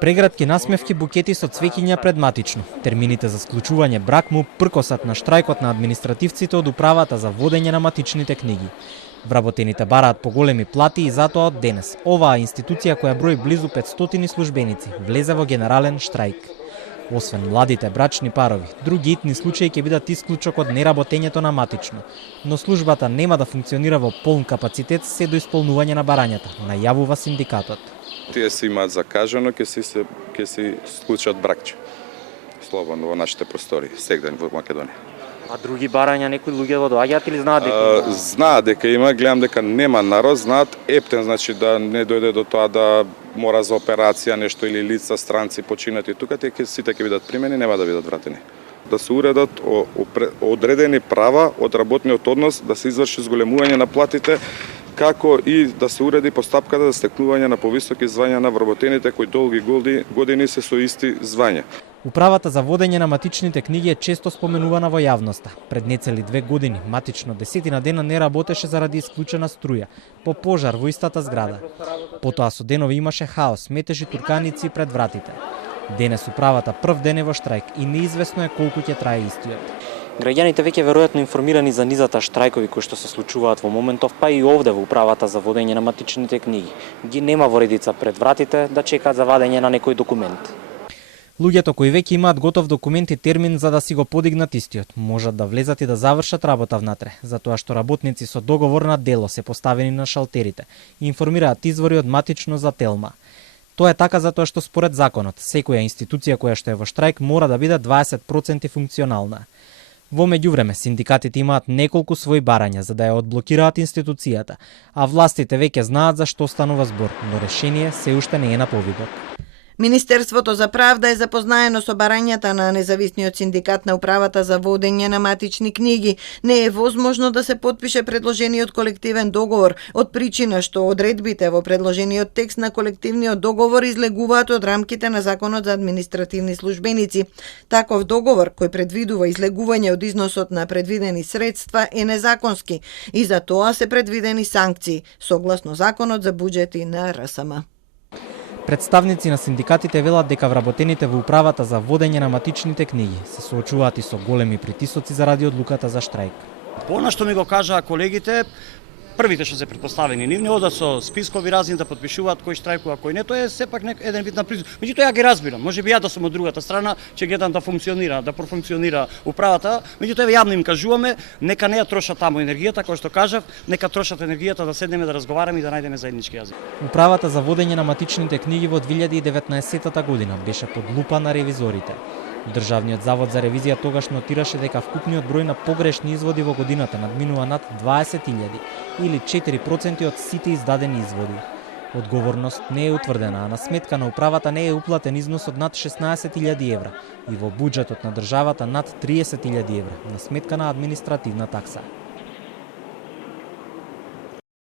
Прегратки, насмевки, букети со цвеќиња пред матично. Термините за склучување брак му пркосат на штрајкот на административците од управата за водење на матичните книги. Вработените бараат поголеми плати и затоа од денес оваа институција која брои близу 500 службеници влезе во генерален штрајк. Освен младите брачни парови, други итни случаи ќе бидат исклучок од неработењето на матично, но службата нема да функционира во полн капацитет се до исполнување на барањата, најавува синдикатот. Тие се имаат закажано, ќе се склучат бракче. Слободно во нашите простори, сегден во Македонија. А други барања некои луѓе во доаѓаат или знаат дека има? Знаат дека има, гледам дека нема народ, знаат ептен, значи да не дојде до тоа да мора за операција нешто или лица, странци починати тука, сите ќе бидат примени, нема да бидат вратени. Да се уредат одредени права од работниот однос, да се изврши зголемување на платите, како и да се уреди постапката за стекнување на повисоки звања на вработените кои долги години се со исти звања. Управата за водење на матичните книги е често споменувана во јавноста. Пред нецели 2 години матично 10 дена не работеше заради исклучена струја, по пожар во истата зграда. Потоа со денови имаше хаос, метежи турканици пред вратите. Денес управата прв ден е во штрајк и неизвестно е колку ќе трае истиот. Граѓаните веќе веројатно информирани за низата штрајкови кои што се случуваат во моментов, па и овде во управата за водење на матичните книги. Ги нема во редица пред вратите да чекаат за вадење на некој документ. Луѓето кои веќе имаат готов документ и термин за да си го подигнат истиот, можат да влезат и да завршат работа внатре, затоа што работници со договор на дело се поставени на шалтерите и информираат извори од матично за Телма. Тоа е така затоа што според законот, секоја институција која што е во штрајк мора да биде 20% функционална. Во меѓувреме, синдикатите имаат неколку своји барања за да ја одблокираат институцијата, а властите веќе знаат за што станува збор, но решение се уште не е на повидок. Министерството за правда е запознаено со барањата на независниот синдикат на управата за водење на матични книги. Не е возможно да се потпише предложениот колективен договор од причина што одредбите во предложениот текст на колективниот договор излегуваат од рамките на Законот за административни службеници. Таков договор кој предвидува излегување од износот на предвидени средства е незаконски и за тоа се предвидени санкции согласно Законот за буџети на РСМ. Представници на синдикатите велат дека вработените во управата за водење на матичните книги се соочуваат и со големи притисоци заради одлуката за штрајк. Она што ми го кажаа колегите, првите што се претпоставени нивни одат со спискови разни да потпишуваат кој штрајкува, кој не, тоа е сепак еден вид на притисок. Меѓутоа ја ги разбирам, можеби ја да сум од другата страна, ќе гледам да функционира, да профункционира управата, меѓутоа јавно им кажуваме, нека не ја трошат таму енергијата, кој што кажав, нека трошат енергијата да седнеме да разговараме и да најдеме заеднички јазик. Управата за водење на матичните книги во 2019 година беше под лупа на ревизорите. Државниот завод за ревизија тогаш нотираше дека вкупниот број на погрешни изводи во годината надминува над 20.000 или 4% од сите издадени изводи. Одговорност не е утврдена, а на сметка на управата не е уплатен износ од над 16.000 евра и во буџетот на државата над 30.000 евра на сметка на административна такса.